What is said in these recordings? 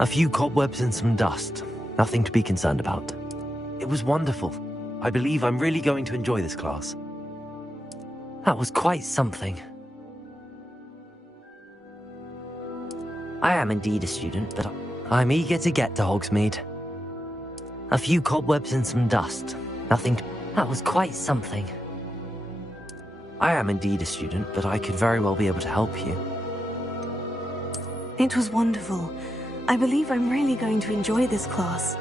A few cobwebs and some dust. Nothing to be concerned about. It was wonderful. I believe I'm really going to enjoy this class. That was quite something. I am indeed a student, but I'm eager to get to Hogsmeade. A few cobwebs and some dust. Nothing. That was quite something. I am indeed a student, but I could very well be able to help you. It was wonderful. I believe I'm really going to enjoy this class.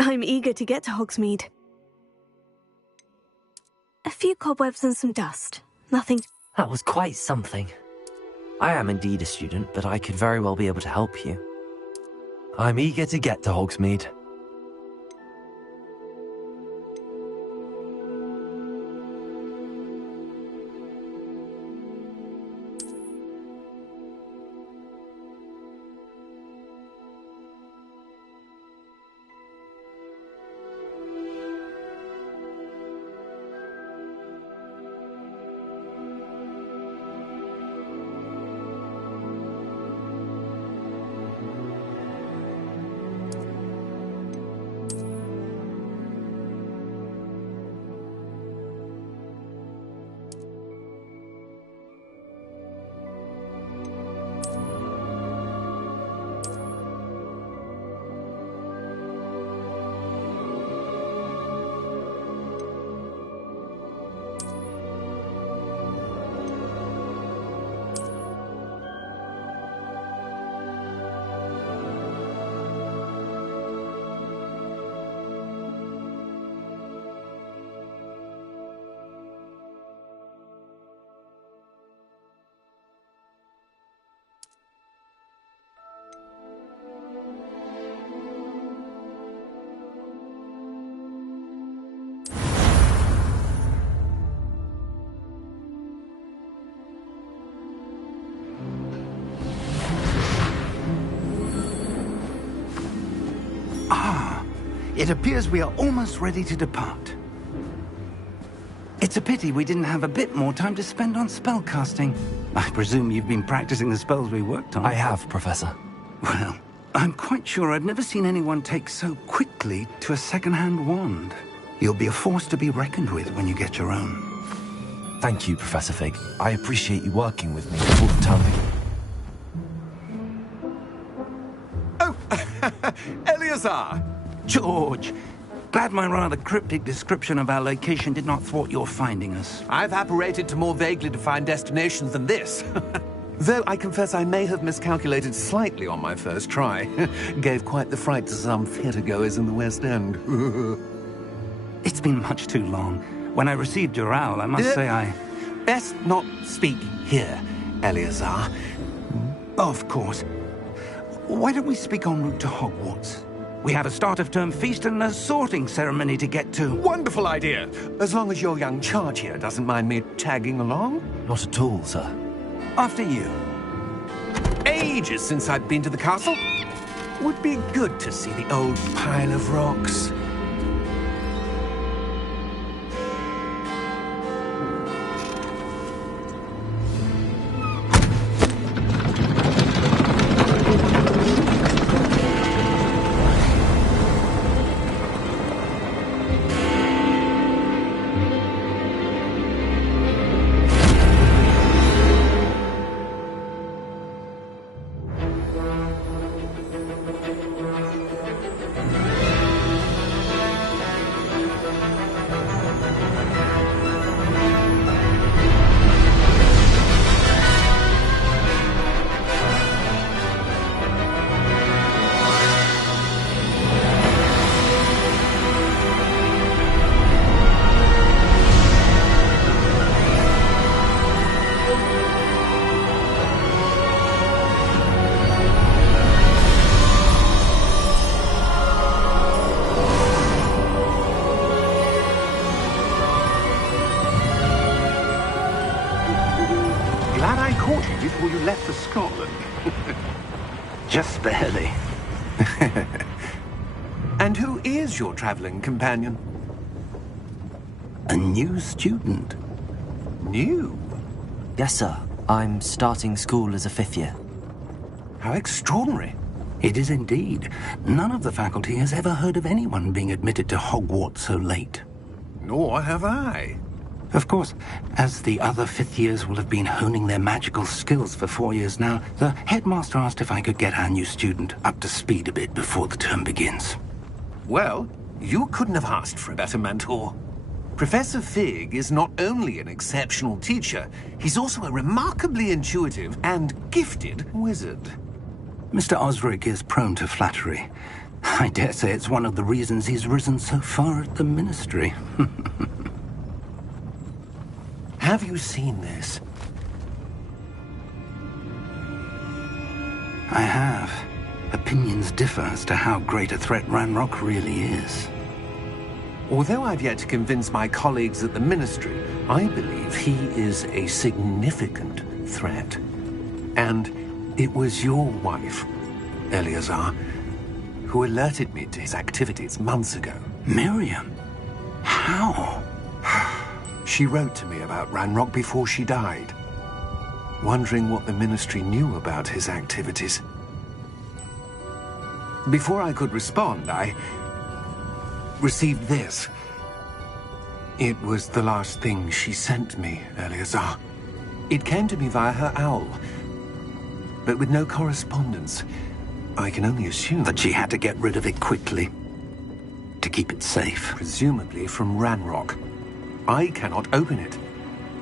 I'm eager to get to Hogsmeade. A few cobwebs and some dust. Nothing. That was quite something. I am indeed a student, but I could very well be able to help you. I'm eager to get to Hogsmeade. It appears we are almost ready to depart. It's a pity we didn't have a bit more time to spend on spellcasting. I presume you've been practicing the spells we worked on. I have, Professor. Well, I'm quite sure I've never seen anyone take so quickly to a second-hand wand. You'll be a force to be reckoned with when you get your own. Thank you, Professor Fig. I appreciate you working with me all the time. Oh, Eleazar! George! Glad my rather cryptic description of our location did not thwart your finding us. I've apparated to more vaguely defined destinations than this. Though I confess I may have miscalculated slightly on my first try. Gave quite the fright to some theatre-goers in the West End. It's been much too long. When I received your owl, I must say I... Best not speak here, Eleazar. Of course. Why don't we speak en route to Hogwarts? We have a start-of-term feast and a sorting ceremony to get to. Wonderful idea! As long as your young charge here doesn't mind me tagging along. Not at all, sir. After you. Ages since I've been to the castle. Would be good to see the old pile of rocks. Glad I caught you before you left for Scotland. Just barely. And who is your traveling companion? A new student. New? Yes, sir. I'm starting school as a 5th year. How extraordinary. It is indeed. None of the faculty has ever heard of anyone being admitted to Hogwarts so late. Nor have I. Of course, as the other 5th years will have been honing their magical skills for 4 years now, the headmaster asked if I could get our new student up to speed a bit before the term begins. Well, you couldn't have asked for a better mentor. Professor Fig is not only an exceptional teacher, he's also a remarkably intuitive and gifted wizard. Mr. Osric is prone to flattery. I dare say it's one of the reasons he's risen so far at the Ministry. Have you seen this? I have. Opinions differ as to how great a threat Ranrock really is. Although I've yet to convince my colleagues at the Ministry, I believe he is a significant threat. And it was your wife, Eleazar, who alerted me to his activities months ago. Miriam? How? She wrote to me about Ranrock before she died, wondering what the Ministry knew about his activities. Before I could respond, I received this. It was the last thing she sent me, Eleazar. It came to me via her owl, but with no correspondence. I can only assume That she had to get rid of it quickly, to keep it safe. presumably from Ranrock. I cannot open it.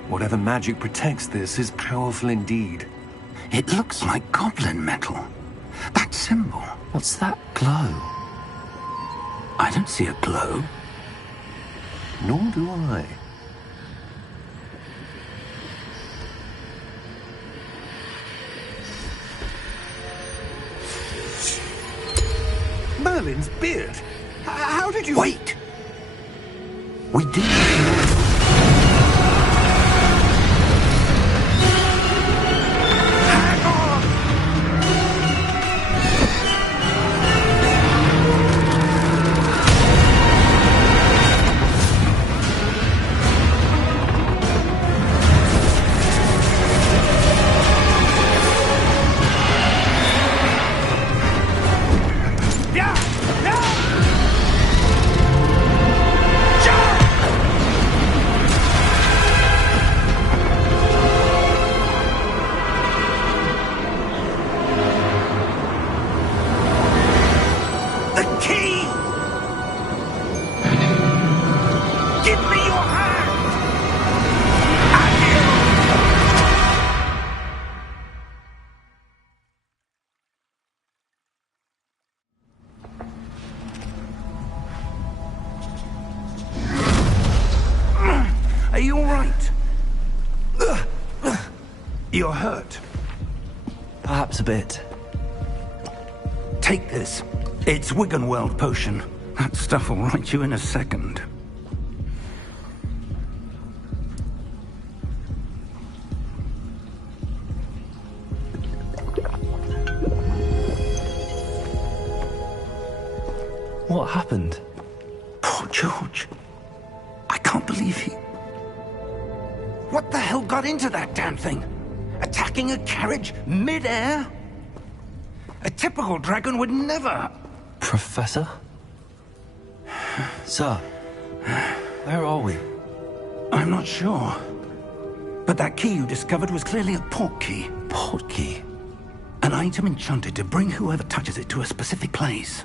Whatever magic protects this is powerful indeed. It looks like goblin metal. That symbol. What's that glow? I don't see a glow. Nor do I. Merlin's beard. How did you... Wait! We did. Are you all right? You're hurt. Perhaps a bit. Take this. It's Wiggenweld potion. That stuff will right you in a second. What happened? Poor George. I can't believe he... What the hell got into that damn thing? Attacking a carriage mid-air? A typical dragon would never... Professor? Sir, where are we? I'm not sure. But that key you discovered was clearly a port key. Port key? An item enchanted to bring whoever touches it to a specific place.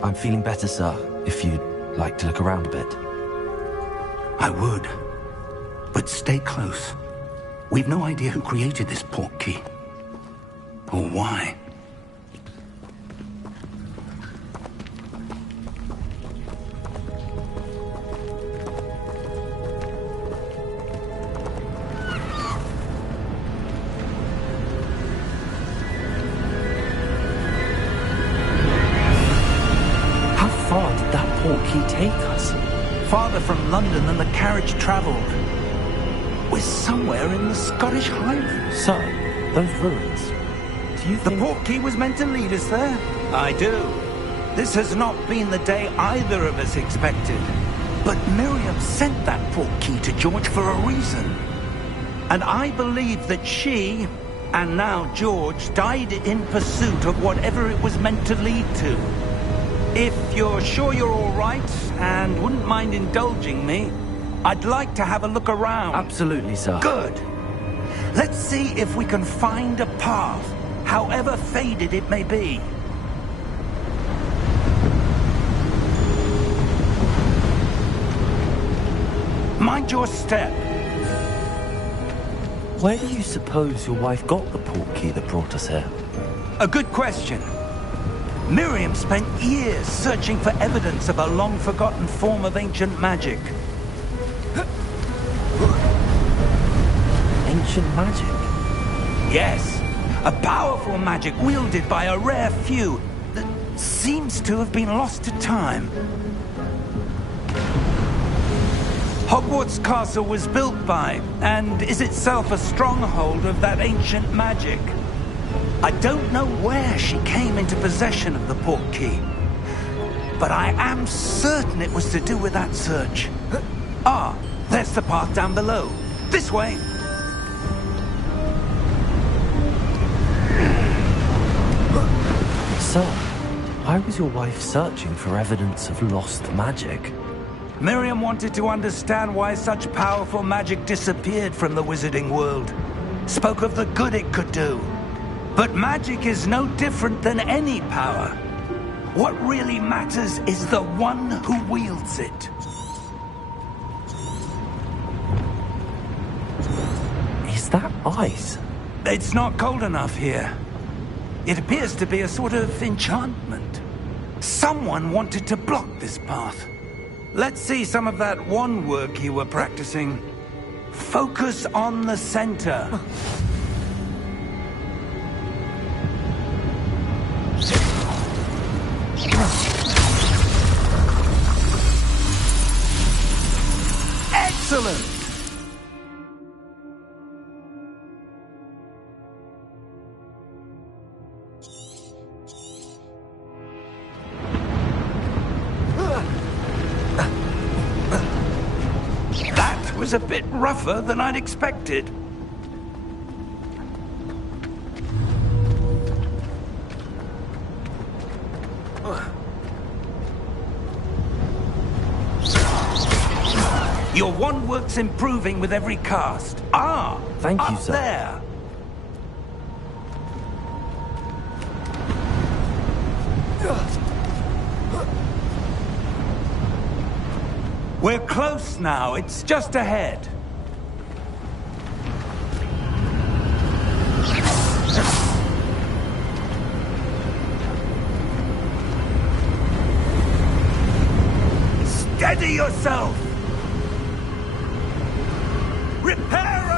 I'm feeling better, sir, if you'd like to look around a bit. I would. But stay close. We've no idea who created this port key. Or why. How far did that port key take us? Farther from London than the carriage travelled. We're somewhere in the Scottish Highlands. Sir, those ruins. Do you The think... port key was meant to lead us there? I do. This has not been the day either of us expected. But Miriam sent that portkey to George for a reason. And I believe that she, and now George, died in pursuit of whatever it was meant to lead to. If you're sure you're all right, and wouldn't mind indulging me, I'd like to have a look around. Absolutely, sir. Good. Let's see if we can find a path, however faded it may be. Mind your step. Where do you suppose your wife got the portkey that brought us here? A good question. Miriam spent years searching for evidence of a long-forgotten form of ancient magic. Ancient magic? Yes, a powerful magic wielded by a rare few that seems to have been lost to time. Hogwarts Castle was built by, and is itself a stronghold of that ancient magic. I don't know where she came into possession of the portkey, but I am certain it was to do with that search. Ah, there's the path down below. This way. So, why was your wife searching for evidence of lost magic? Miriam wanted to understand why such powerful magic disappeared from the wizarding world. Spoke of the good it could do. But magic is no different than any power. What really matters is the one who wields it. Is that ice? It's not cold enough here. It appears to be a sort of enchantment. Someone wanted to block this path. Let's see some of that wand work you were practicing. Focus on the center. Excellent! That was a bit rougher than I'd expected. Your wand work's improving with every cast. Ah! Thank you, up sir. There! We're close now. It's just ahead. Steady yourself! Reparo!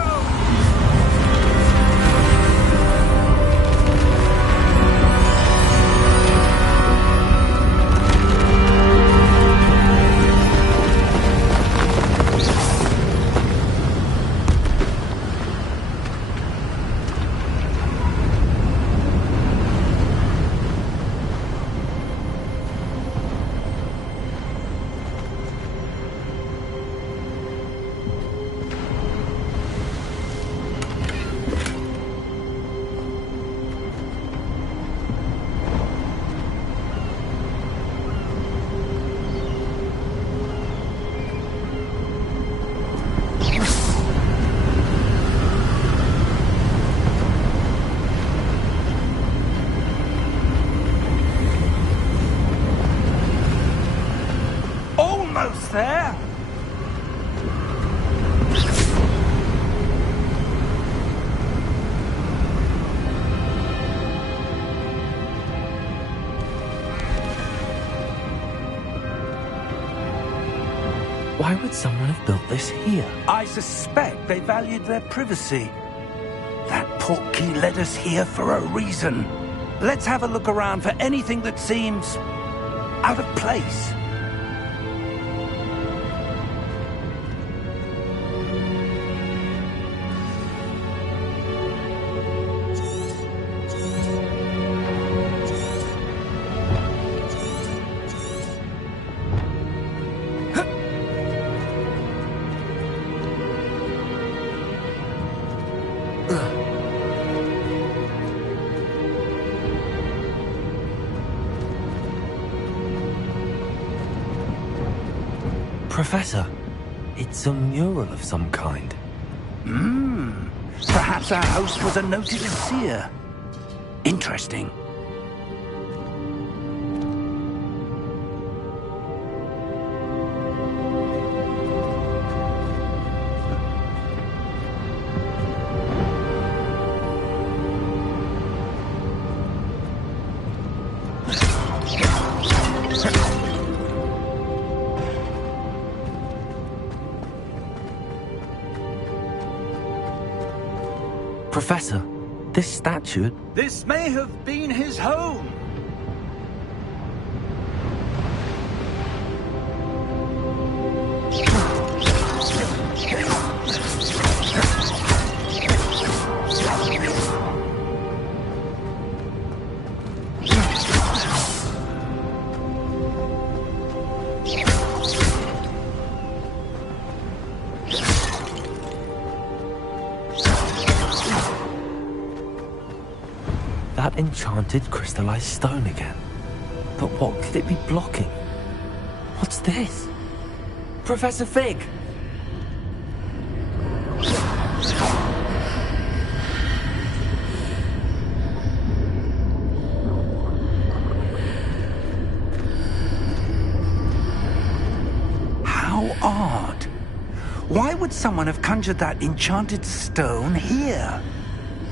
Almost there. Why would someone have built this here? I suspect they valued their privacy. That portkey led us here for a reason. Let's have a look around for anything that seems out of place. Professor, it's a mural of some kind. Perhaps our host was a noted seer. Interesting. Professor, this statue... This may have been his home. That enchanted crystallized stone again. But what could it be blocking? What's this? Professor Fig! How odd. Why would someone have conjured that enchanted stone here?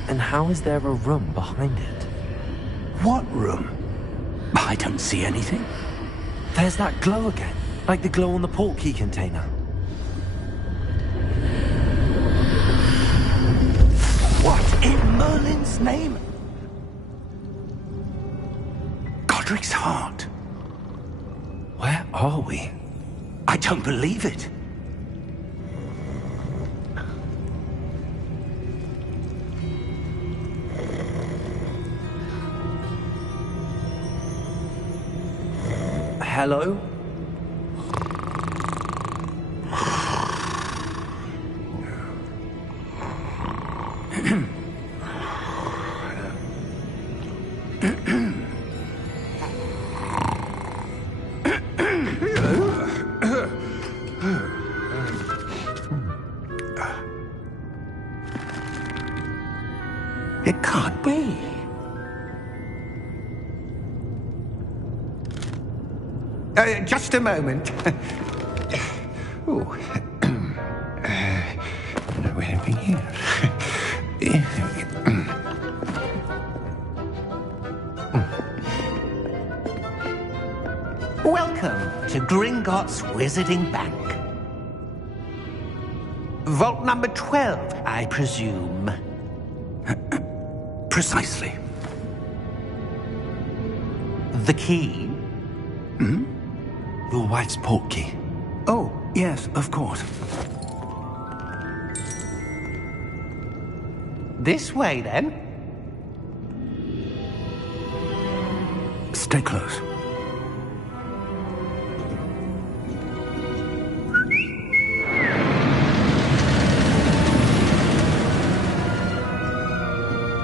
And how is there a room behind it? What room? I don't see anything. There's that glow again, like the glow on the portkey container. What in Merlin's name? Godric's heart. Where are we? I don't believe it. Hello? It can't be. Just a moment. Oh. Where are we here? Welcome to Gringotts Wizarding Bank. Vault number 12, I presume. Precisely. The key? Your wife's portkey. Oh, yes, of course. This way, then. Stay close.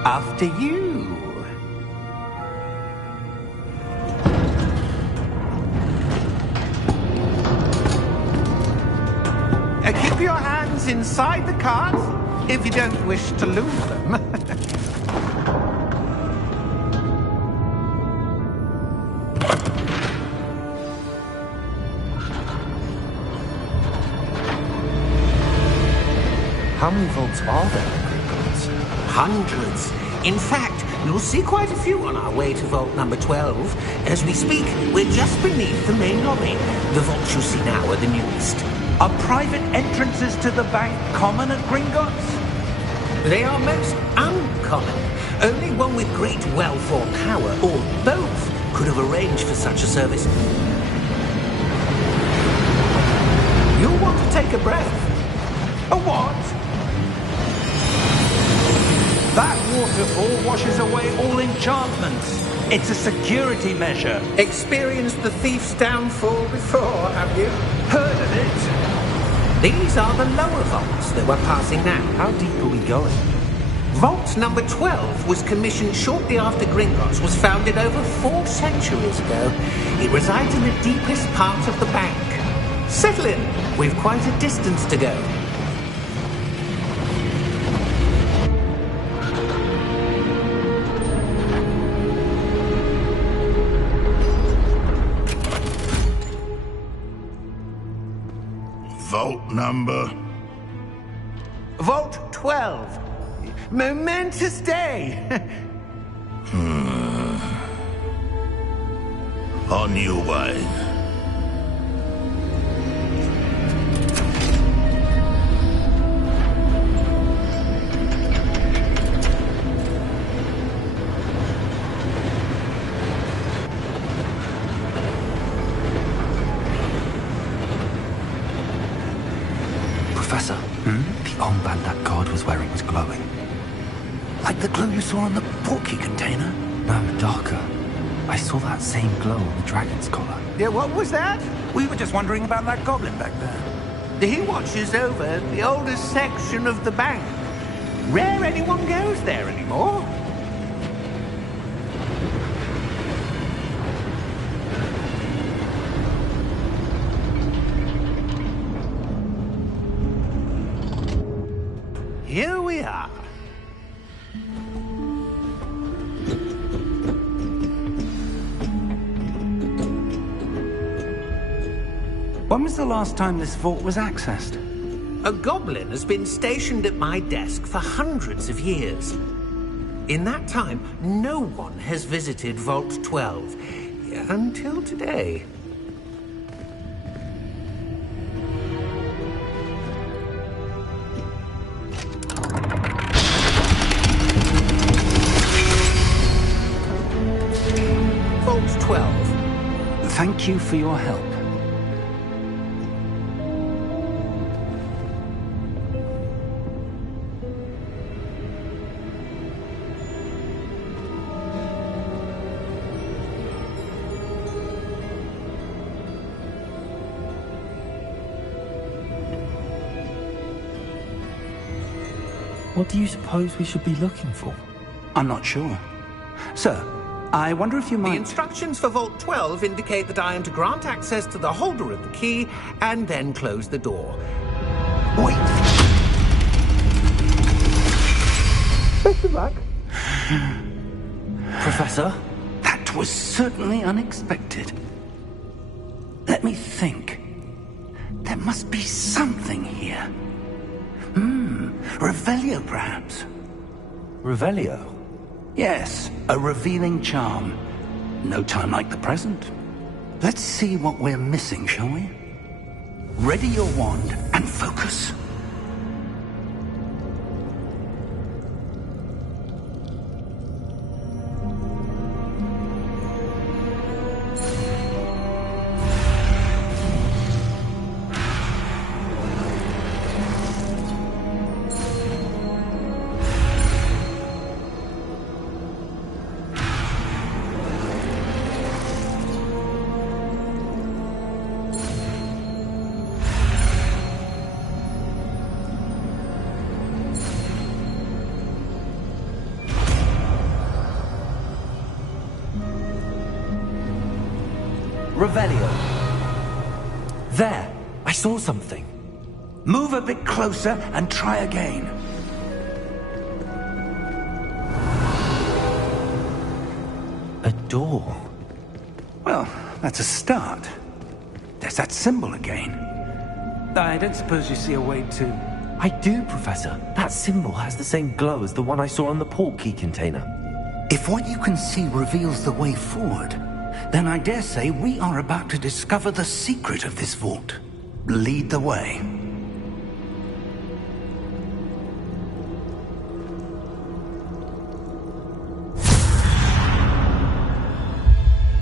After you. Keep your hands inside the cart if you don't wish to lose them. How many vaults are there in Gringotts? Hundreds. In fact, you'll see quite a few on our way to vault number 12. As we speak, we're just beneath the main lobby. The vaults you see now are the newest. Are private entrances to the bank common at Gringotts? They are most uncommon. Only one with great wealth or power, or both, could have arranged for such a service. You'll want to take a breath. A what? That waterfall washes away all enchantments. It's a security measure. Experienced the thief's downfall before, have you? Heard of it? These are the lower vaults that we're passing now. How deep are we going? Vault number 12 was commissioned shortly after Gringotts was founded over 4 centuries ago. It resides in the deepest part of the bank. Settle in. We've quite a distance to go. Vault number? Vault 12. Momentous day. On your way. Professor, the armband that guard was wearing was glowing. Like the glow you saw on the portkey container? No, darker. I saw that same glow on the dragon's collar. Yeah, what was that? We were just wondering about that goblin back there. He watches over the oldest section of the bank. Rare anyone goes there anymore. Here we are. When was the last time this vault was accessed? A goblin has been stationed at my desk for hundreds of years. In that time, no one has visited Vault 12. Until today. Vault 12. Thank you for your help. What do you suppose we should be looking for? I'm not sure. Sir, I wonder if you The might... instructions for Vault 12 indicate that I am to grant access to the holder of the key and then close the door. Wait! Best of luck. Professor? That was certainly unexpected. Let me think. There must be something here. Revelio, perhaps? Revelio? Yes, a revealing charm. No time like the present. Let's see what we're missing, shall we? Ready your wand and focus. Revelio. There! I saw something. Move a bit closer and try again. A door. Well, that's a start. There's that symbol again. I don't suppose you see a way to... I do, Professor. That symbol has the same glow as the one I saw on the portkey container. If what you can see reveals the way forward, then I dare say we are about to discover the secret of this vault. Lead the way.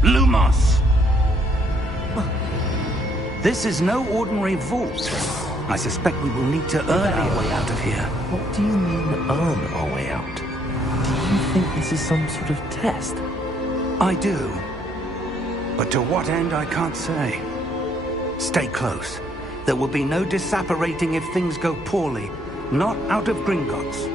Lumos! This is no ordinary vault. I suspect we will need to earn our way out of here. What do you mean, earn our way out? Do you think this is some sort of test? I do. But to what end, I can't say. Stay close. There will be no disapparating if things go poorly. Not out of Gringotts.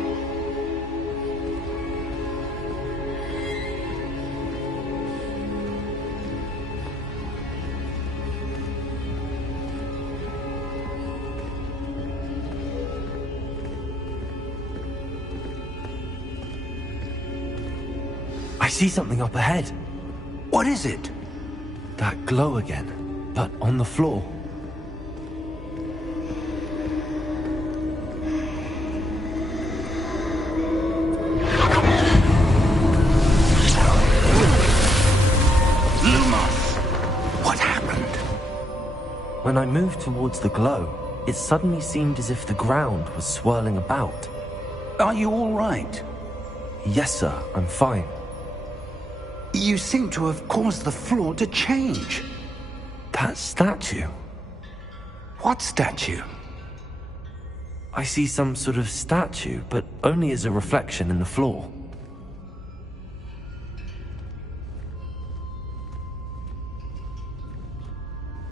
I see something up ahead. What is it? That glow again, but on the floor. What happened? When I moved towards the glow, it suddenly seemed as if the ground was swirling about. Are you all right? Yes, sir, I'm fine. You seem to have caused the floor to change. That statue? What statue? I see some sort of statue, but only as a reflection in the floor.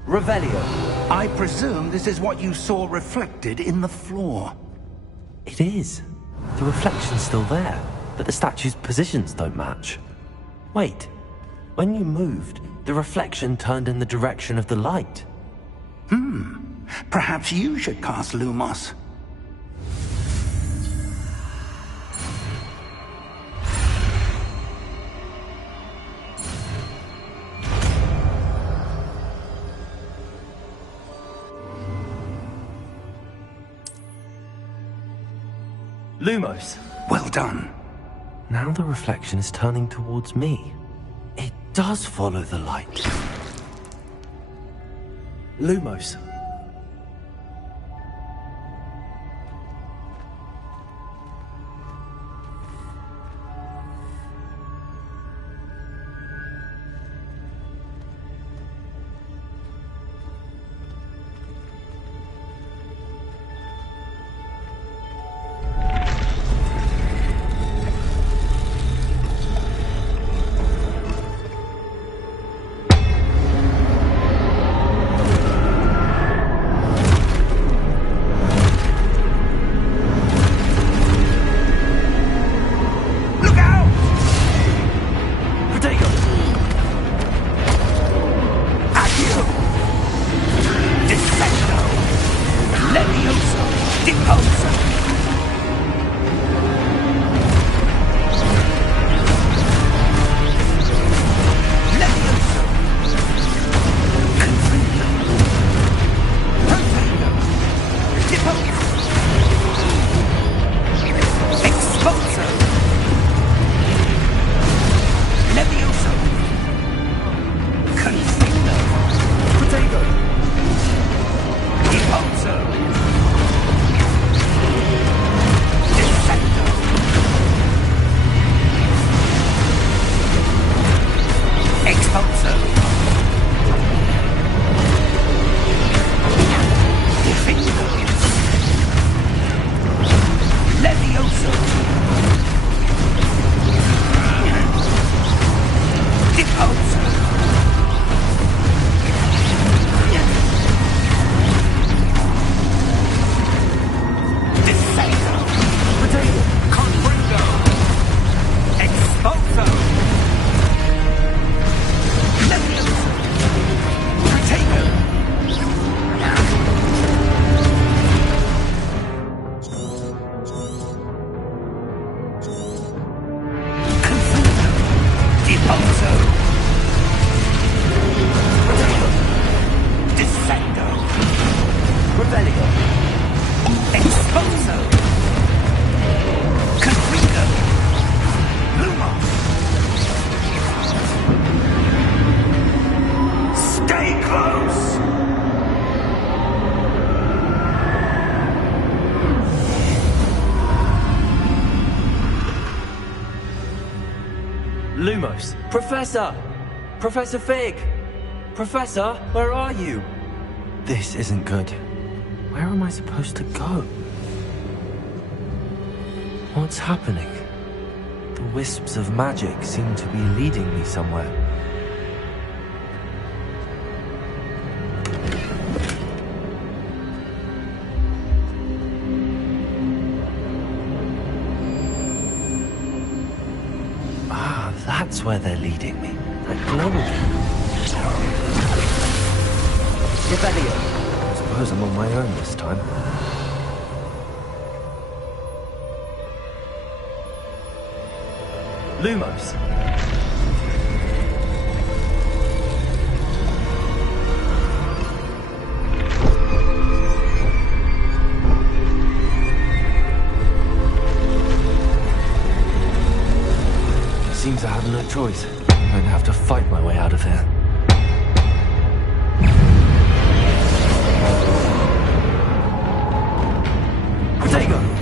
Revelio. I presume this is what you saw reflected in the floor. It is. The reflection's still there, but the statue's positions don't match. Wait. When you moved, the reflection turned in the direction of the light. Perhaps you should cast Lumos. Lumos. Well done. Now the reflection is turning towards me. It does follow the light. Lumos. Lumos. Professor! Professor Fig! Professor, where are you? This isn't good. Where am I supposed to go? What's happening? The wisps of magic seem to be leading me somewhere. That's where they're leading me. That glow again. Revelio. I suppose I'm on my own this time. Lumos. seems I have no choice. I'm gonna have to fight my way out of here. Protego!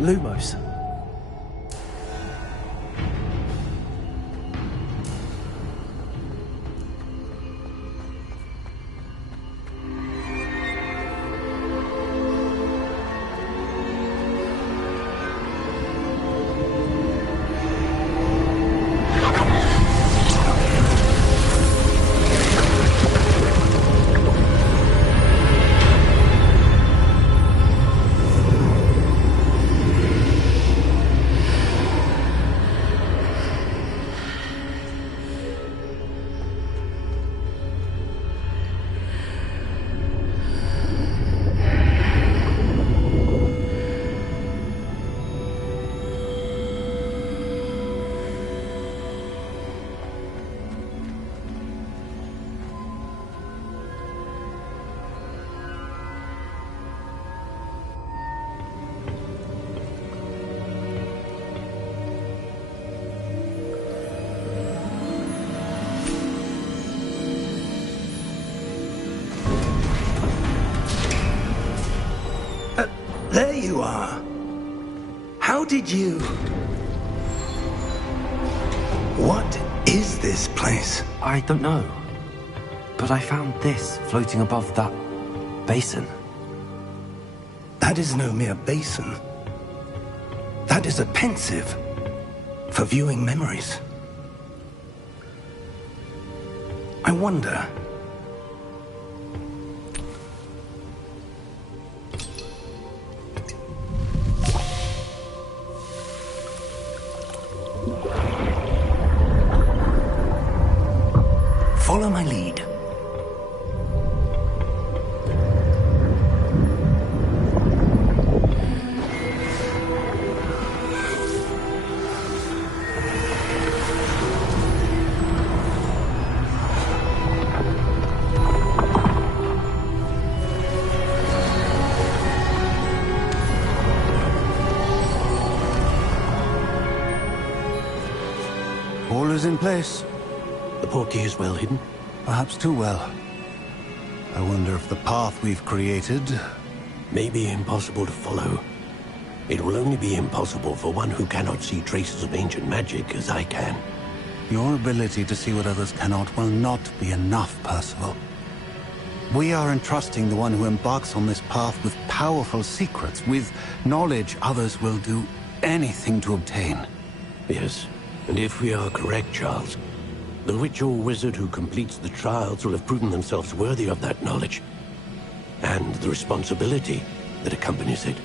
Lumos. There you are. How did you... What is this place? I don't know. But I found this floating above that basin. That is no mere basin. That is a pensive for viewing memories. I wonder... Follow my lead. All is in place. The portkey is well hidden? Perhaps too well. I wonder if the path we've created... may be impossible to follow. It will only be impossible for one who cannot see traces of ancient magic as I can. Your ability to see what others cannot will not be enough, Percival. We are entrusting the one who embarks on this path with powerful secrets, with knowledge others will do anything to obtain. Yes, and if we are correct, Charles, the witch or wizard who completes the trials will have proven themselves worthy of that knowledge, and the responsibility that accompanies it.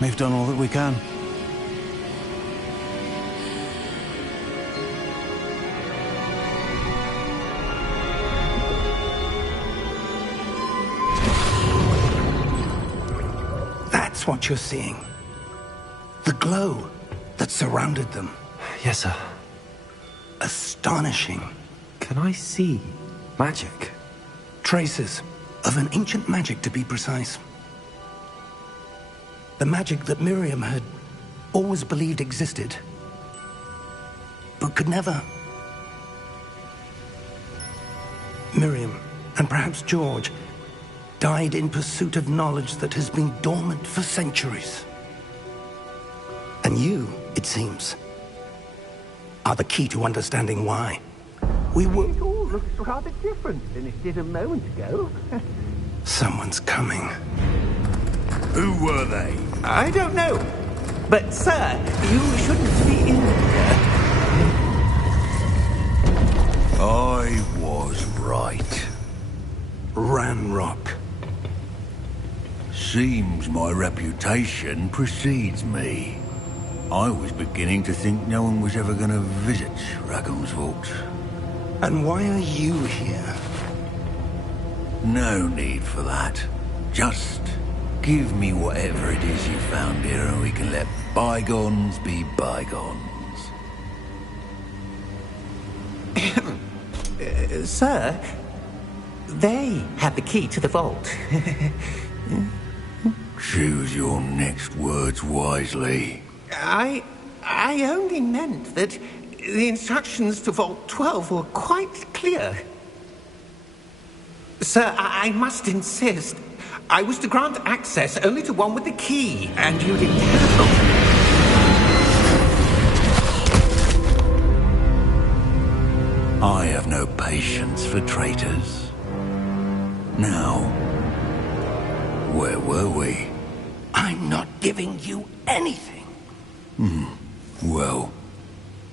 We've done all that we can. That's what you're seeing. The glow that surrounded them. Yes, sir. Astonishing. Can I see magic? Traces of an ancient magic, to be precise. The magic that Miriam had always believed existed, but could never. Miriam, and perhaps George, died in pursuit of knowledge that has been dormant for centuries. And you, it seems, are the key to understanding why. We were... It all looks rather different than it did a moment ago. Someone's coming. Who were they? I don't know. But, sir, you shouldn't be in here. I was right. Ranrock. Seems my reputation precedes me. I was beginning to think no one was ever going to visit Rackham's Vault. And why are you here? No need for that. Just give me whatever it is you found here and we can let bygones be bygones. Sir, they had the key to the vault. Choose your next words wisely. I only meant that the instructions to Vault 12 were quite clear. Sir, I must insist. I was to grant access only to one with the key, and you didn't have... I have no patience for traitors. Now, where were we? I'm not giving you anything. Well,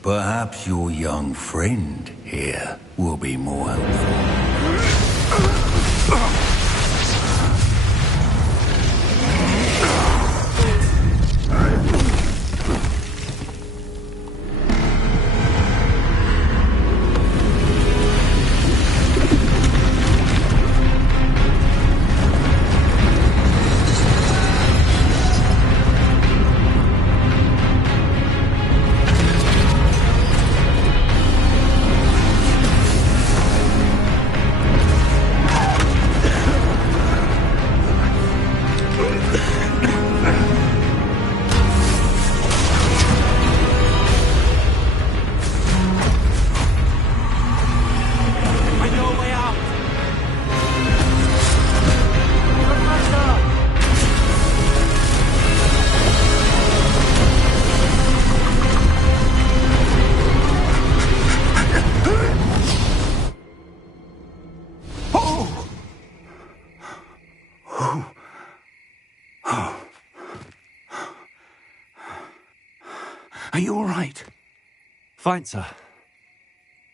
perhaps your young friend here will be more helpful. Are you all right? Fine, sir.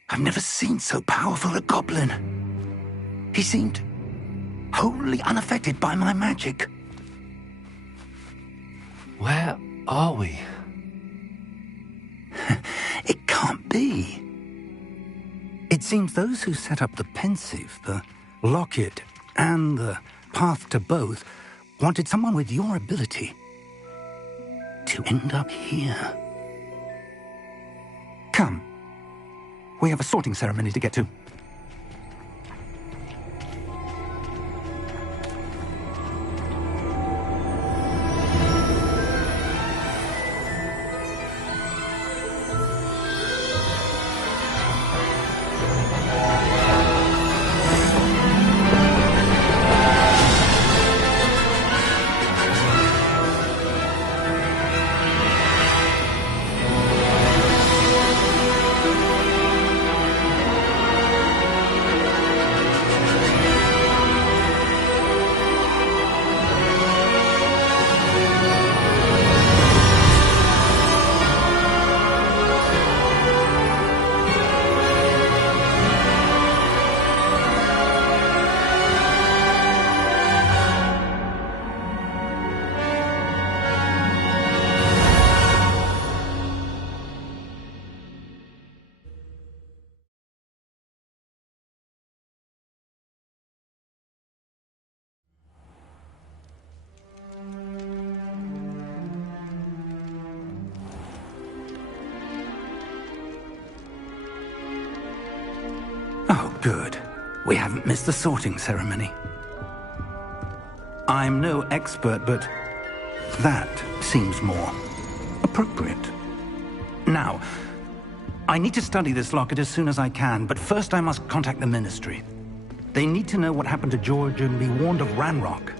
I've never seen so powerful a goblin. He seemed wholly unaffected by my magic. Where are we? It can't be. It seems those who set up the pensive, the locket, and the path to both wanted someone with your ability to end up here. Come. We have a sorting ceremony to get to. Good. We haven't missed the sorting ceremony. I'm no expert, but that seems more appropriate. Now, I need to study this locket as soon as I can, but first I must contact the Ministry. They need to know what happened to George and be warned of Ranrock.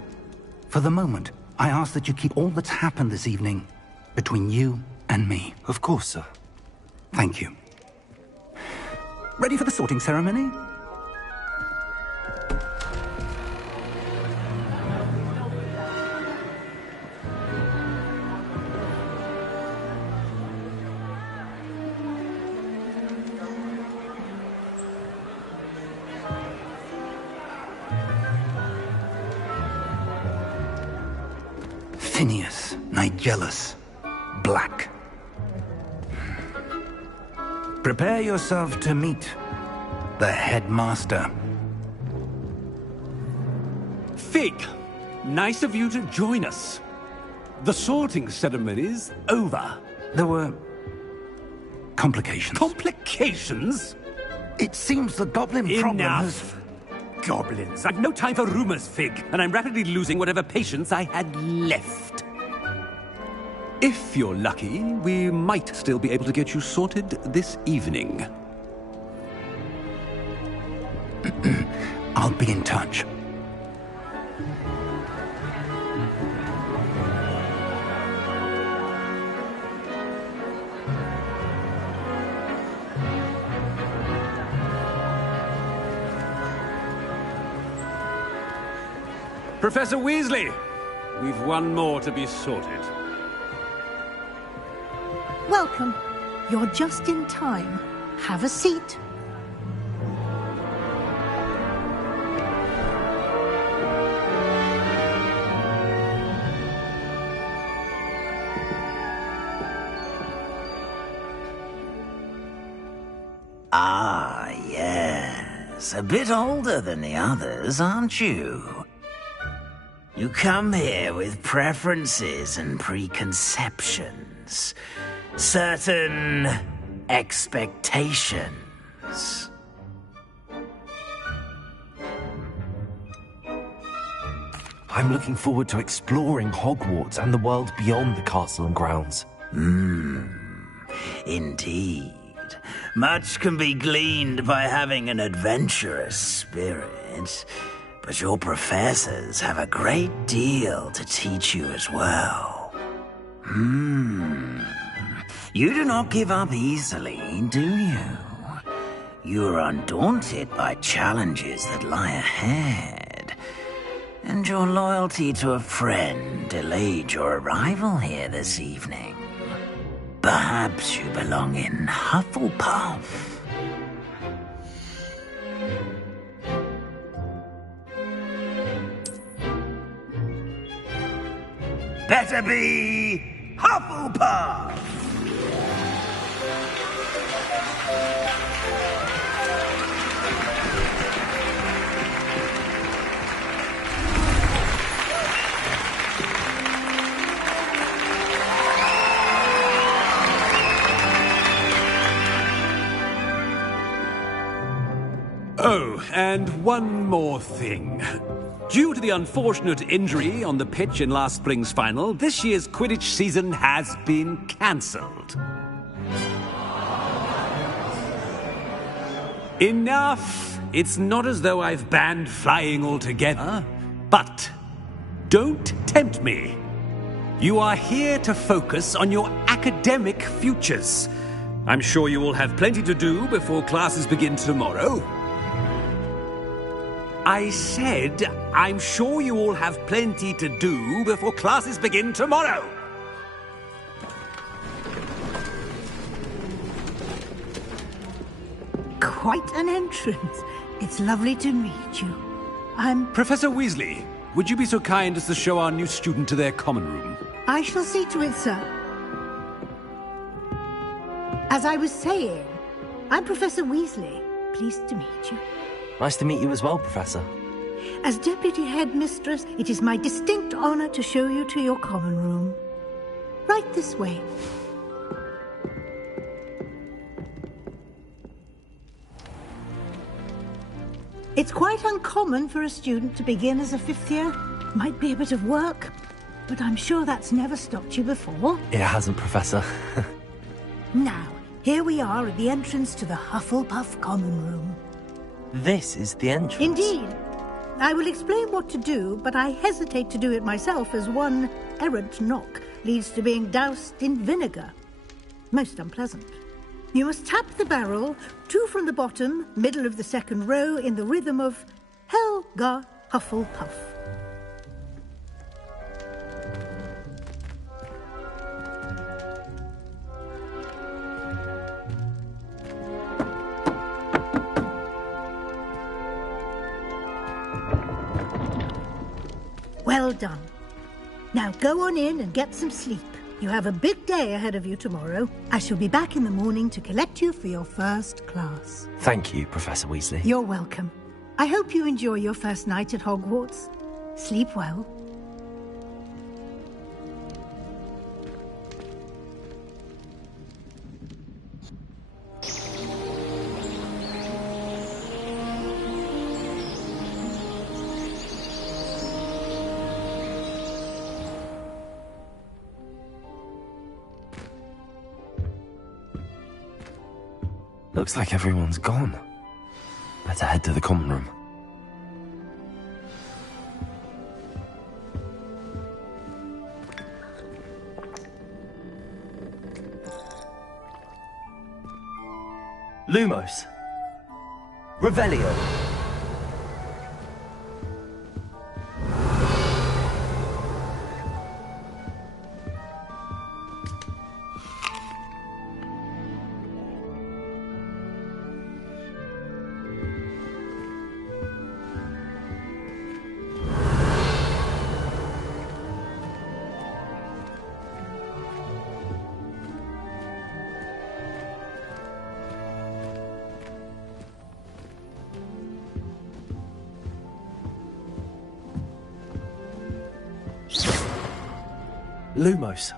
For the moment, I ask that you keep all that's happened this evening between you and me. Of course, sir. Thank you. Ready for the sorting ceremony? Phineas, Nigellus, Black. Prepare yourself to meet the headmaster. Fig, nice of you to join us. The sorting ceremony's over. There were complications. Complications? It seems the goblin problem has... Enough! Goblins. I've no time for rumors, Fig, and I'm rapidly losing whatever patience I had left. If you're lucky, we might still be able to get you sorted this evening. I'll be in touch. Professor Weasley, we've one more to be sorted. Welcome. You're just in time. Have a seat. Ah, yes. A bit older than the others, aren't you? You come here with preferences and preconceptions. Certain expectations. I'm looking forward to exploring Hogwarts and the world beyond the castle and grounds. Indeed. Much can be gleaned by having an adventurous spirit, but your professors have a great deal to teach you as well. You do not give up easily, do you? You are undaunted by challenges that lie ahead. And your loyalty to a friend delayed your arrival here this evening. Perhaps you belong in Hufflepuff. Better be Hufflepuff! Oh, and one more thing. Due to the unfortunate injury on the pitch in last spring's final, this year's Quidditch season has been cancelled. Enough! It's not as though I've banned flying altogether. But don't tempt me. You are here to focus on your academic futures. I'm sure you will have plenty to do before classes begin tomorrow. I said, I'm sure you all have plenty to do before classes begin tomorrow. Quite an entrance. It's lovely to meet you. I'm... Professor Weasley, would you be so kind as to show our new student to their common room? I shall see to it, sir. As I was saying, I'm Professor Weasley. Pleased to meet you. Nice to meet you as well, Professor. As Deputy Headmistress, it is my distinct honor to show you to your common room. Right this way. It's quite uncommon for a student to begin as a fifth year. Might be a bit of work, but I'm sure that's never stopped you before. It hasn't, Professor. Now, here we are at the entrance to the Hufflepuff Common Room. This is the entrance? Indeed. I will explain what to do, but I hesitate to do it myself as one errant knock leads to being doused in vinegar. Most unpleasant. You must tap the barrel, 2 from the bottom, middle of the second row, in the rhythm of Helga Hufflepuff. Well done. Now go on in and get some sleep. You have a big day ahead of you tomorrow. I shall be back in the morning to collect you for your first class. Thank you, Professor Weasley. You're welcome. I hope you enjoy your first night at Hogwarts. Sleep well. Looks like everyone's gone. Better head to the common room. Lumos. Revelio. Lumos.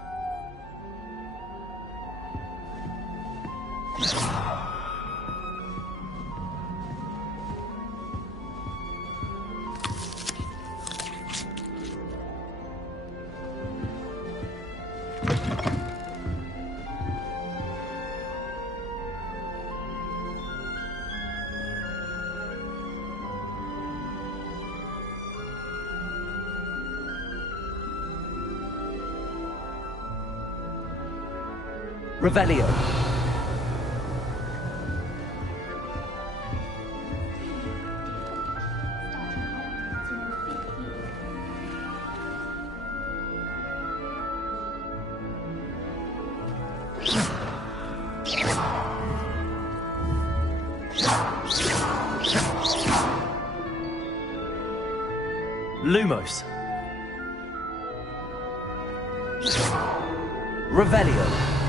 Revelio. Lumos. Revelio.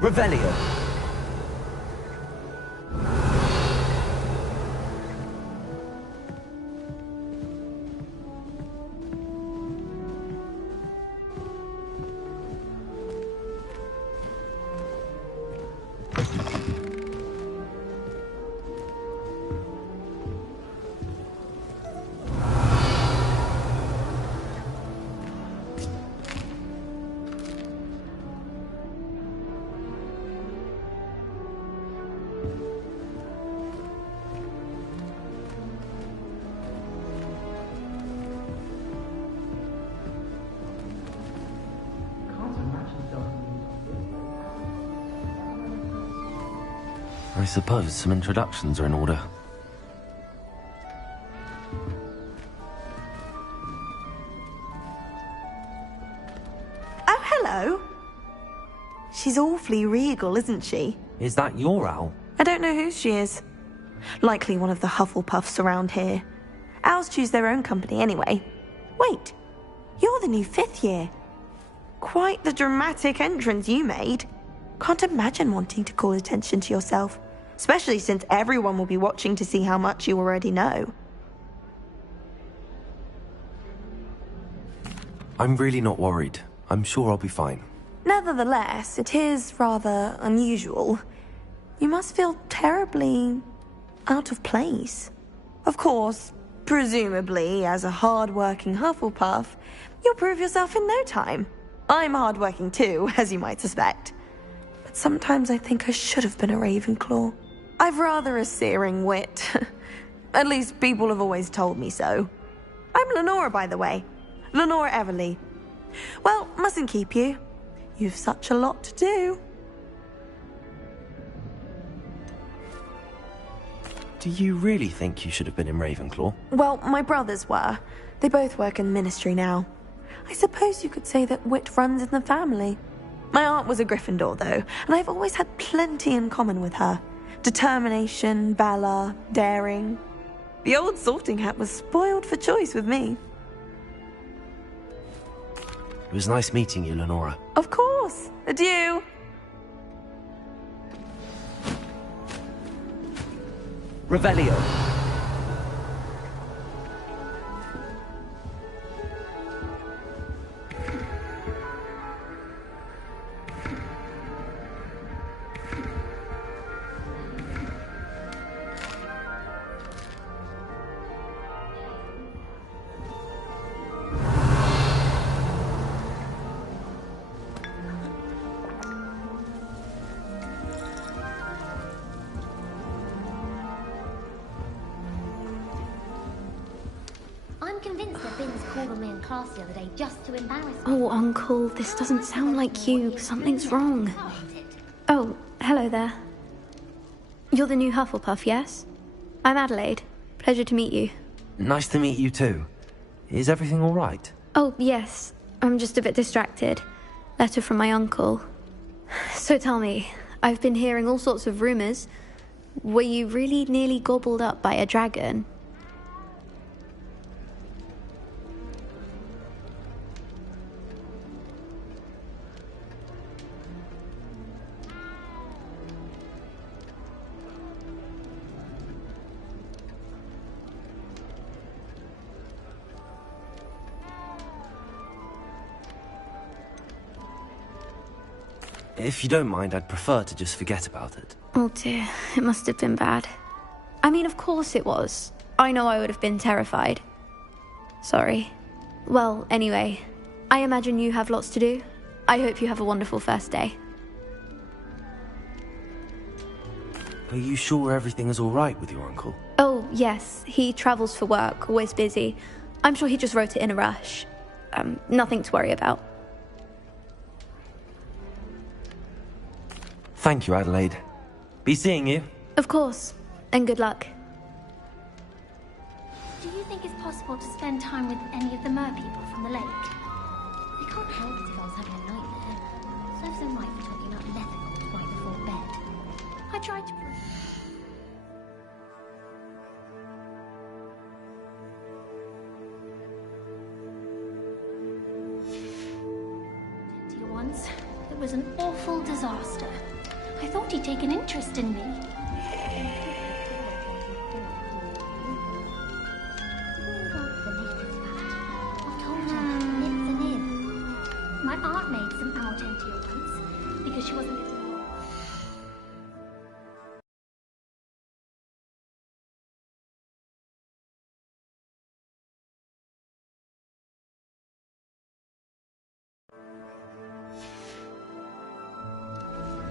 Revelio. I suppose some introductions are in order. awfully regal, isn't she? Is that your owl? I don't know who she is. Likely one of the Hufflepuffs around here. Owls choose their own company anyway. Wait, you're the new 5th year. Quite the dramatic entrance you made. Can't imagine wanting to call attention to yourself, especially since everyone will be watching to see how much you already know. I'm really not worried. I'm sure I'll be fine. Nevertheless, it is rather unusual. You must feel terribly out of place. Of course, presumably, as a hard-working Hufflepuff, you'll prove yourself in no time. I'm hard-working too, as you might suspect. But sometimes I think I should have been a Ravenclaw. I've rather a searing wit. At least people have always told me so. I'm Lenora, by the way. Lenora Everly. Well, mustn't keep you. You've such a lot to do. Do you really think you should have been in Ravenclaw? Well, my brothers were. They both work in the ministry now. I suppose you could say that wit runs in the family. My aunt was a Gryffindor, though, and I've always had plenty in common with her. Determination, valor, daring. The old sorting hat was spoiled for choice with me. It was nice meeting you, Lenora. Of course. Adieu. Revelio. I'm convinced that Binns called on me in class the other day just to embarrass me. Oh, Uncle, this doesn't sound like you. Something's wrong. Oh, hello there. You're the new Hufflepuff, yes? I'm Adelaide. Pleasure to meet you. Nice to meet you too. Is everything all right? Oh, yes. I'm just a bit distracted. Letter from my uncle. So tell me, I've been hearing all sorts of rumors. Were you really nearly gobbled up by a dragon? If you don't mind, I'd prefer to just forget about it. Oh dear, it must have been bad. I mean, of course it was. I know I would have been terrified. Sorry. Well, anyway, I imagine you have lots to do. I hope you have a wonderful first day. Are you sure everything is all right with your uncle? Oh, yes. He travels for work, always busy. I'm sure he just wrote it in a rush. Nothing to worry about. Thank you, Adelaide. Be seeing you. Of course. And good luck. Do you think it's possible to spend time with any of the mer people from the lake? I can't help it if I was having a nightmare. Serves them right for talking about leather right before bed. I tried to... Dear ones, it was an awful disaster. I thought he'd take an interest in me. My aunt made some owl genteel once because she wasn't getting along.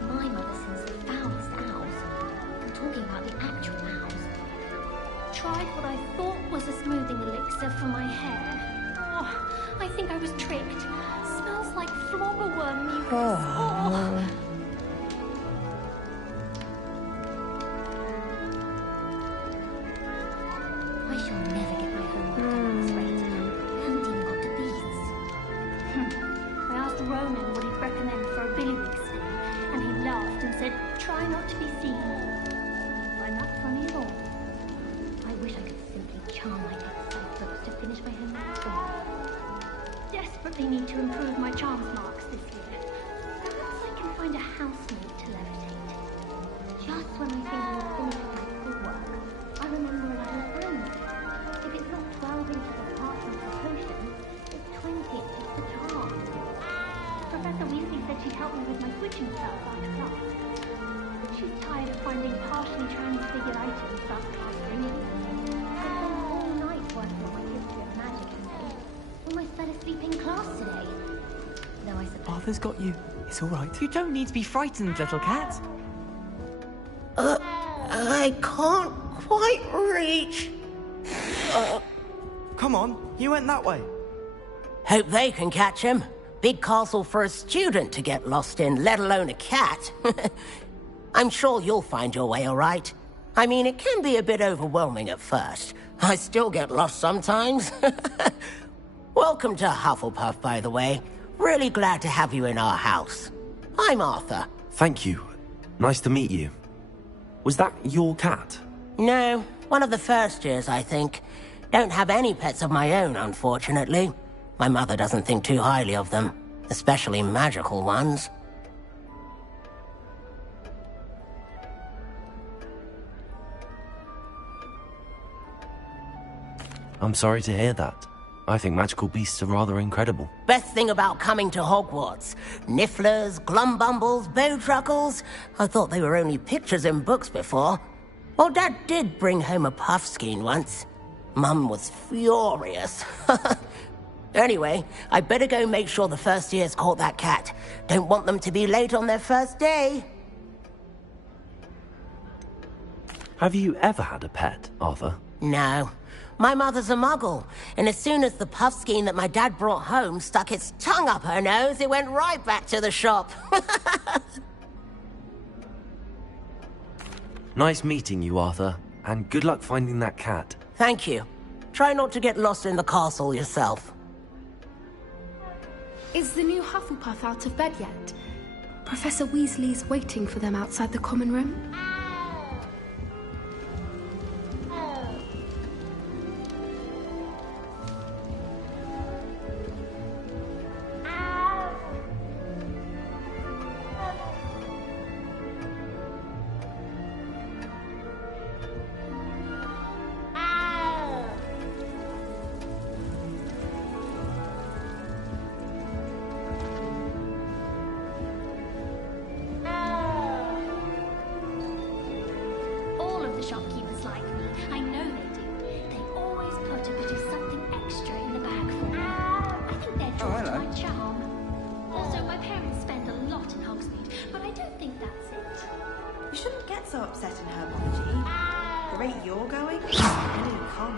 My mother sends the foulest owls. I'm talking about the actual owls. Tried what I thought was a smoothing elixir for my hair. Oh, I think I was tricked. Smells like flobberworm mucus. Oh. I shall never get my homework done right. I haven't even got to these. I asked Ronan what he'd recommend for a billywig stain, and he to be seen. I'm not funny at all. I wish I could simply charm my ex-side books to finish my homework soon. Desperately need to improve my charms marks this year. Perhaps I can find a housemate to levitate. Just when I think I'm finished with my schoolwork, I remember a little friend. If it's not 12 inches apart from the potion, it's 20 inches the charm. Professor Weasley said she'd help me with my switching spells after class. But she's tired of finding partially transfigured items after class reading. I spent all night working on my history of magic essay. Almost fell asleep in class today. Though I suppose... Arthur's got you. It's all right. You don't need to be frightened, little cat. I can't quite reach. Come on, you went that way. Hope they can catch him. Big castle for a student to get lost in, let alone a cat. I'm sure you'll find your way all right. I mean, it can be a bit overwhelming at first. I still get lost sometimes. Welcome to Hufflepuff, by the way. Really glad to have you in our house. I'm Arthur. Thank you. Nice to meet you. Was that your cat? No, one of the first years, I think. Don't have any pets of my own, unfortunately. My mother doesn't think too highly of them, especially magical ones. I'm sorry to hear that. I think magical beasts are rather incredible. Best thing about coming to Hogwarts. Nifflers, Glumbumbles, Bowtruckles. I thought they were only pictures in books before. Well, Dad did bring home a Puffskein once. Mum was furious. Anyway, I better go make sure the first years caught that cat. Don't want them to be late on their first day. Have you ever had a pet, Arthur? No. My mother's a muggle, and as soon as the Puffskein that my dad brought home stuck its tongue up her nose, it went right back to the shop. Nice meeting you, Arthur, and good luck finding that cat. Thank you. Try not to get lost in the castle yourself. Is the new Hufflepuff out of bed yet? Professor Weasley's waiting for them outside the common room. Shopkeepers like me. I know they do. They always put a bit of something extra in the bag for me. I think they're drawn to my charm. Also, my parents spend a lot in Hogsmeade, but I don't think that's it. You shouldn't get so upset in Herbology. The rate you're going, you can't enjoy.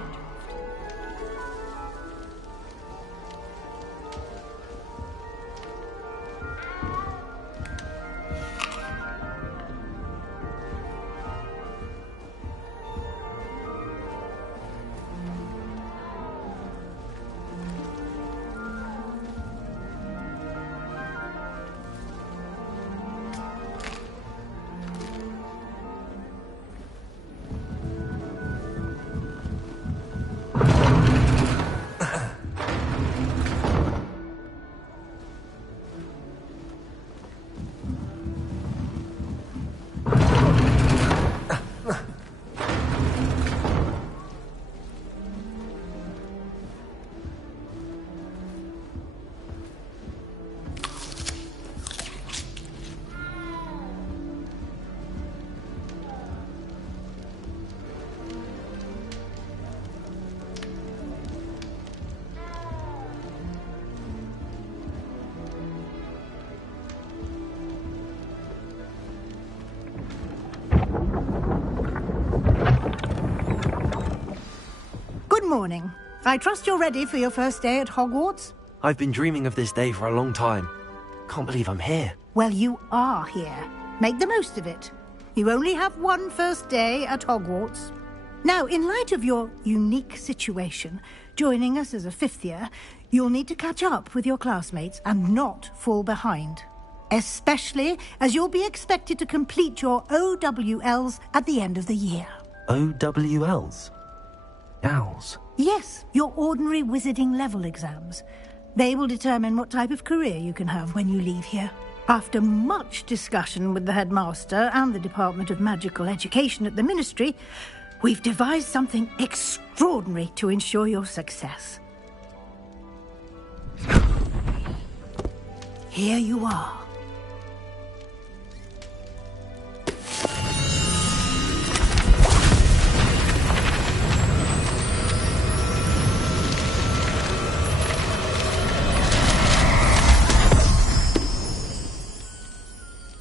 Morning. I trust you're ready for your first day at Hogwarts? I've been dreaming of this day for a long time. Can't believe I'm here. Well, you are here. Make the most of it. You only have one first day at Hogwarts. Now, in light of your unique situation, joining us as a fifth year, you'll need to catch up with your classmates and not fall behind. especially as you'll be expected to complete your OWLs at the end of the year. OWLs? Owls? Yes, your ordinary wizarding level exams. They will determine what type of career you can have when you leave here. After much discussion with the headmaster and the Department of Magical Education at the Ministry, we've devised something extraordinary to ensure your success. Here you are.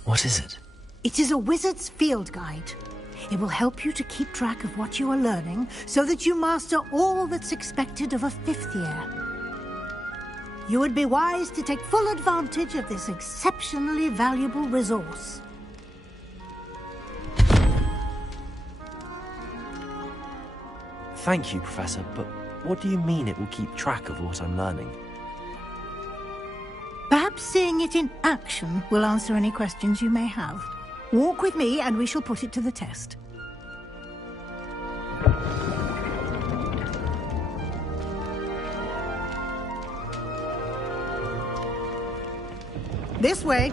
What is it? It is a wizard's field guide. It will help you to keep track of what you are learning so that you master all that's expected of a 5th year. You would be wise to take full advantage of this exceptionally valuable resource. Thank you, Professor, but what do you mean it will keep track of what I'm learning? Perhaps seeing it in action will answer any questions you may have. Walk with me and we shall put it to the test. This way.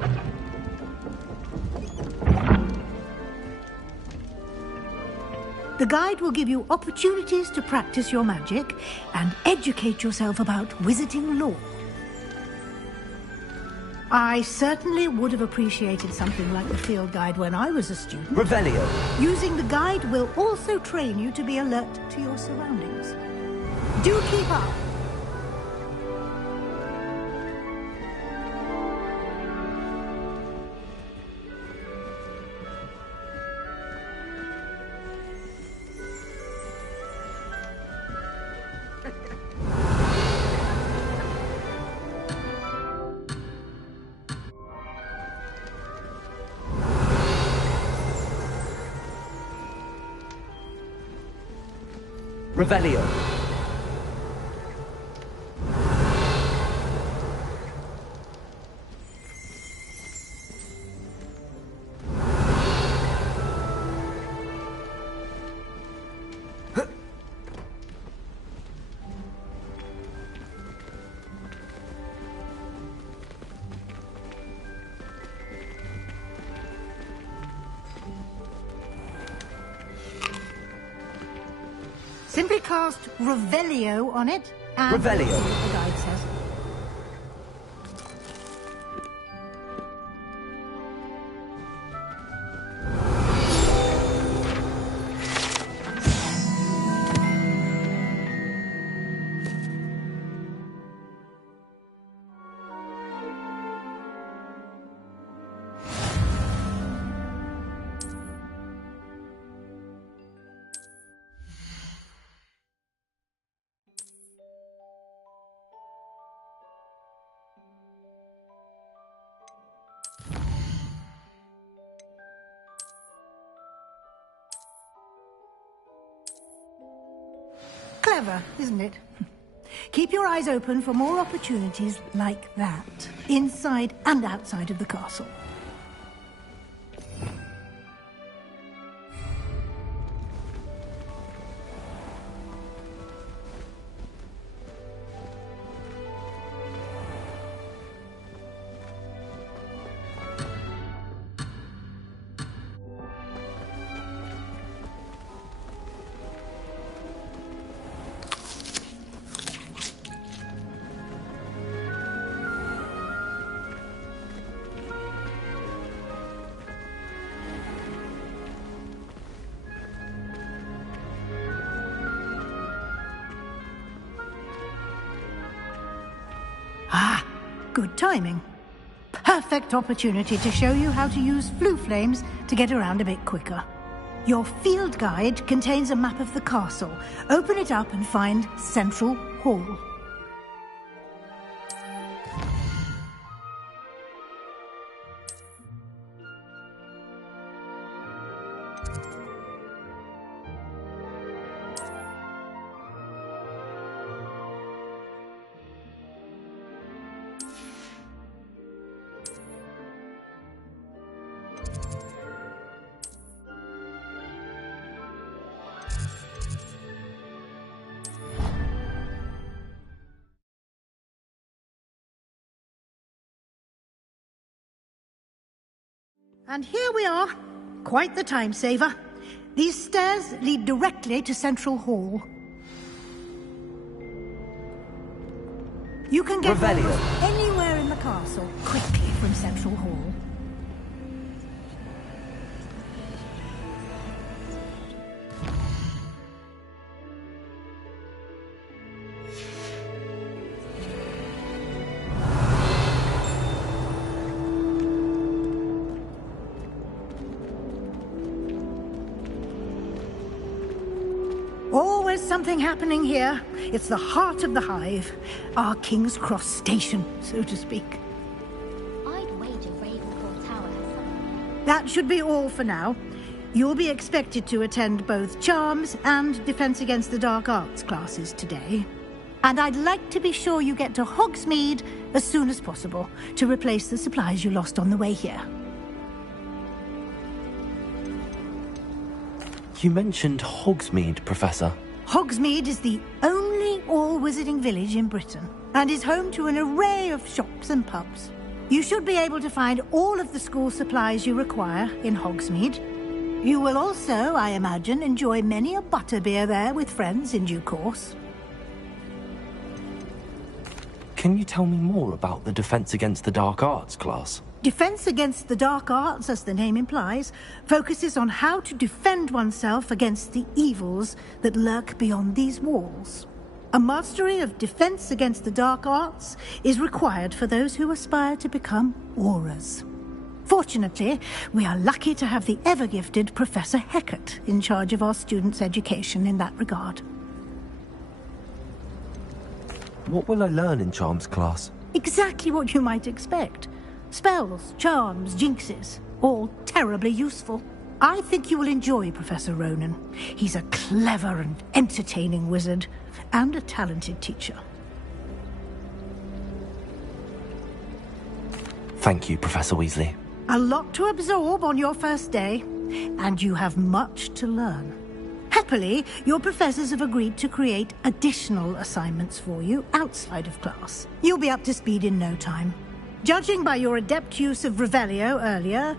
The guide will give you opportunities to practice your magic and educate yourself about wizarding lore. I certainly would have appreciated something like the field guide when I was a student. Revelio! Using the guide will also train you to be alert to your surroundings. Do keep up! Revelio! Simply cast Revelio on it, and Revelio. see what the guide says. Clever, isn't it? Keep your eyes open for more opportunities like that, inside and outside of the castle. Good timing. Perfect opportunity to show you how to use flue flames to get around a bit quicker. Your field guide contains a map of the castle. Open it up and find Central Hall. And here we are. Quite the time saver. These stairs lead directly to Central Hall. You can get almost anywhere in the castle quickly from Central Hall. Always something happening here. It's the heart of the hive. Our King's Cross station, so to speak. I'd wager Ravenclaw Tower has something. That should be all for now. You'll be expected to attend both Charms and Defense Against the Dark Arts classes today. And I'd like to be sure you get to Hogsmeade as soon as possible to replace the supplies you lost on the way here. You mentioned Hogsmeade, Professor. Hogsmeade is the only all-wizarding village in Britain and is home to an array of shops and pubs. You should be able to find all of the school supplies you require in Hogsmeade. You will also, I imagine, enjoy many a butterbeer there with friends in due course. Can you tell me more about the Defense Against the Dark Arts class? Defense Against the Dark Arts, as the name implies, focuses on how to defend oneself against the evils that lurk beyond these walls. A mastery of Defense Against the Dark Arts is required for those who aspire to become Aurors. Fortunately, we are lucky to have the ever-gifted Professor Hecat in charge of our students' education in that regard. What will I learn in Charms class? Exactly what you might expect. Spells, charms, jinxes, all terribly useful. I think you will enjoy Professor Ronan. He's a clever and entertaining wizard, and a talented teacher. Thank you, Professor Weasley. A lot to absorb on your first day, and you have much to learn. Happily, your professors have agreed to create additional assignments for you outside of class. You'll be up to speed in no time. Judging by your adept use of Revelio earlier,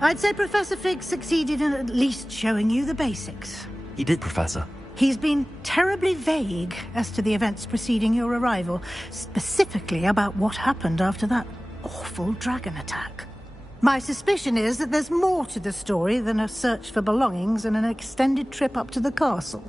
I'd say Professor Fig succeeded in at least showing you the basics. He did, Professor. He's been terribly vague as to the events preceding your arrival, specifically about what happened after that awful dragon attack. My suspicion is that there's more to the story than a search for belongings and an extended trip up to the castle.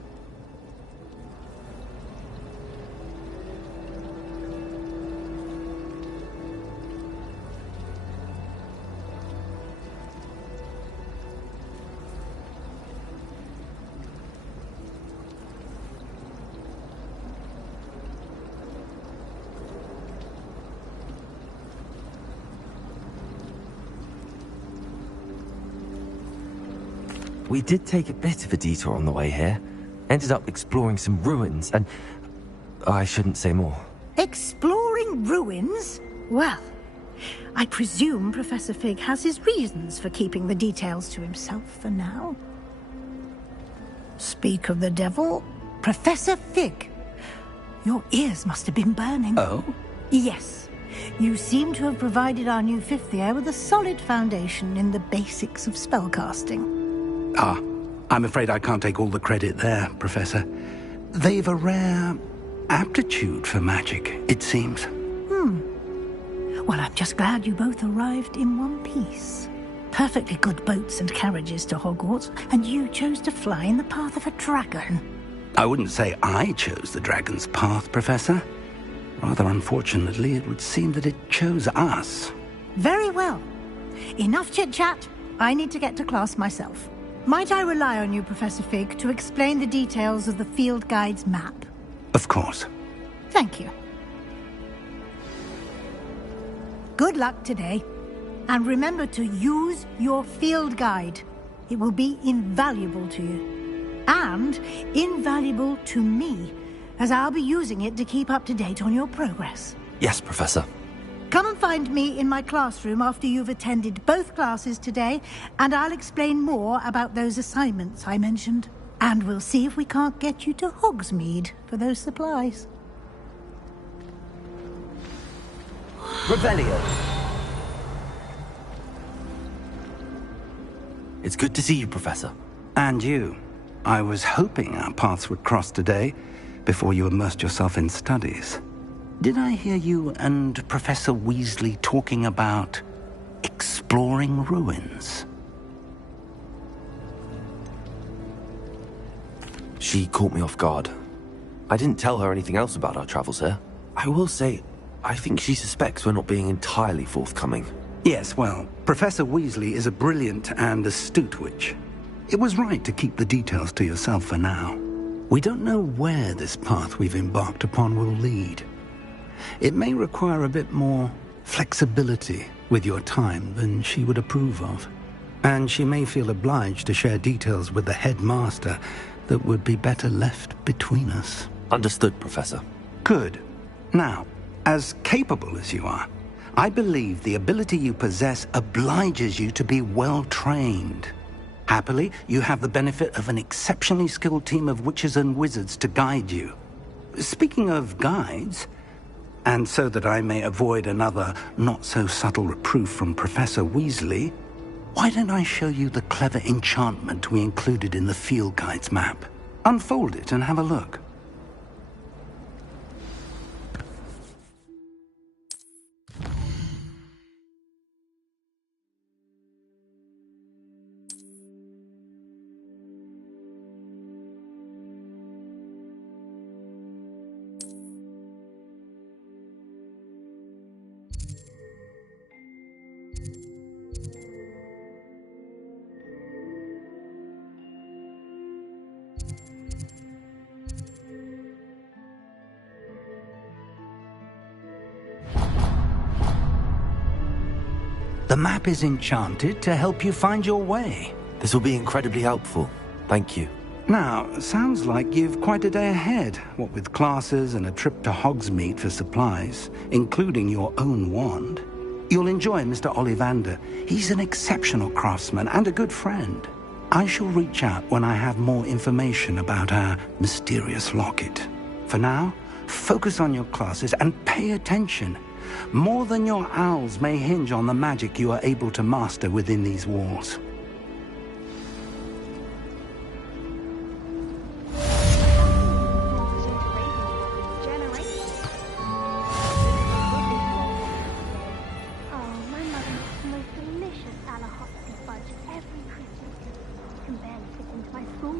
We did take a bit of a detour on the way here. Ended up exploring some ruins, and I shouldn't say more. Exploring ruins? Well, I presume Professor Fig has his reasons for keeping the details to himself for now. Speak of the devil, Professor Fig. Your ears must have been burning. Oh? Yes. You seem to have provided our new fifth year with a solid foundation in the basics of spellcasting. Ah, I'm afraid I can't take all the credit there, Professor. They've a rare aptitude for magic, it seems. Well, I'm just glad you both arrived in one piece. Perfectly good boats and carriages to Hogwarts, and you chose to fly in the path of a dragon. I wouldn't say I chose the dragon's path, Professor. Rather unfortunately, it would seem that it chose us. Very well. Enough chit-chat. I need to get to class myself. Might I rely on you, Professor Fig, to explain the details of the field guide's map? Of course. Thank you. Good luck today. And remember to use your field guide. It will be invaluable to you. And invaluable to me, as I'll be using it to keep up to date on your progress. Yes, Professor. Come and find me in my classroom after you've attended both classes today, and I'll explain more about those assignments I mentioned. And we'll see if we can't get you to Hogsmeade for those supplies. Revelio. It's good to see you, Professor. And you. I was hoping our paths would cross today, before you immersed yourself in studies. Did I hear you and Professor Weasley talking about exploring ruins? She caught me off guard. I didn't tell her anything else about our travels here. I will say, I think she suspects we're not being entirely forthcoming. Yes, well, Professor Weasley is a brilliant and astute witch. It was right to keep the details to yourself for now. We don't know where this path we've embarked upon will lead. It may require a bit more flexibility with your time than she would approve of. And she may feel obliged to share details with the headmaster that would be better left between us. Understood, Professor. Good. Now, as capable as you are, I believe the ability you possess obliges you to be well-trained. Happily, you have the benefit of an exceptionally skilled team of witches and wizards to guide you. Speaking of guides, and so that I may avoid another not-so-subtle reproof from Professor Weasley, why don't I show you the clever enchantment we included in the field guide's map? Unfold it and have a look. The map is enchanted to help you find your way. This will be incredibly helpful. Thank you. Now, sounds like you've quite a day ahead, what with classes and a trip to Hogsmeade for supplies, including your own wand. You'll enjoy Mr. Ollivander. He's an exceptional craftsman and a good friend. I shall reach out when I have more information about our mysterious locket. For now, focus on your classes and pay attention. More than your owls may hinge on the magic you are able to master within these walls. School